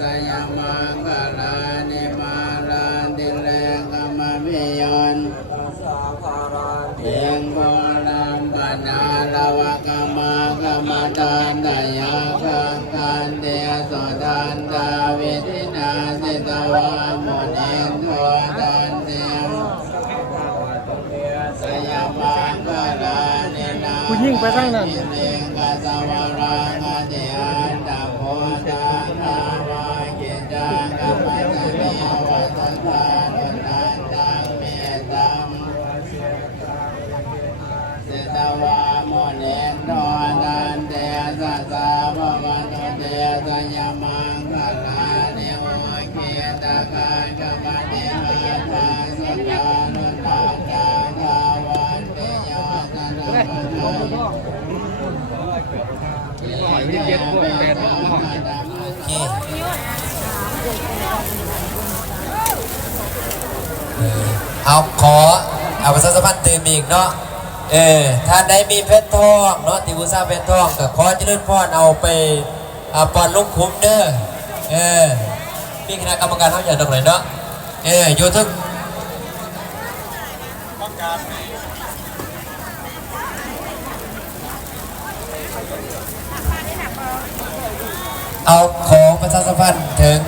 สยามังกลานิมาลาติเลกมะมิยนเพียงโกลัมปนาลวะกมากมตันตยาคังกันเตโสตันตาวิธินาสิตวามุนินโทตันเตสยามังกลานินาผู้ยิ่งไปทางนั้นเลียงกัสวารังอติอันตโพธานาวากิจังกัมมะเตวัตตานุนันตังเมตัมสิตวามุนินโทตันเตสัสสะภะวันตุเตสยามังกลานิโอคิตะกังกัมมะเตมาทังสุตานุนันตังทาวันเตโยตนะมะนังเอาขอเอาประชาสัมพันธ์เติมอีกเนาะถ้าได้มีเพชรทองเนาะที่บูชาเพชรทองก็ขอเจริญพรเอาไปปอนลูกคุ้มเด้อมีคณะกรรมการเขาอย่างตรงไหนเนาะอยู่ทุกเอาขอประชาสัมพันธ์ถึง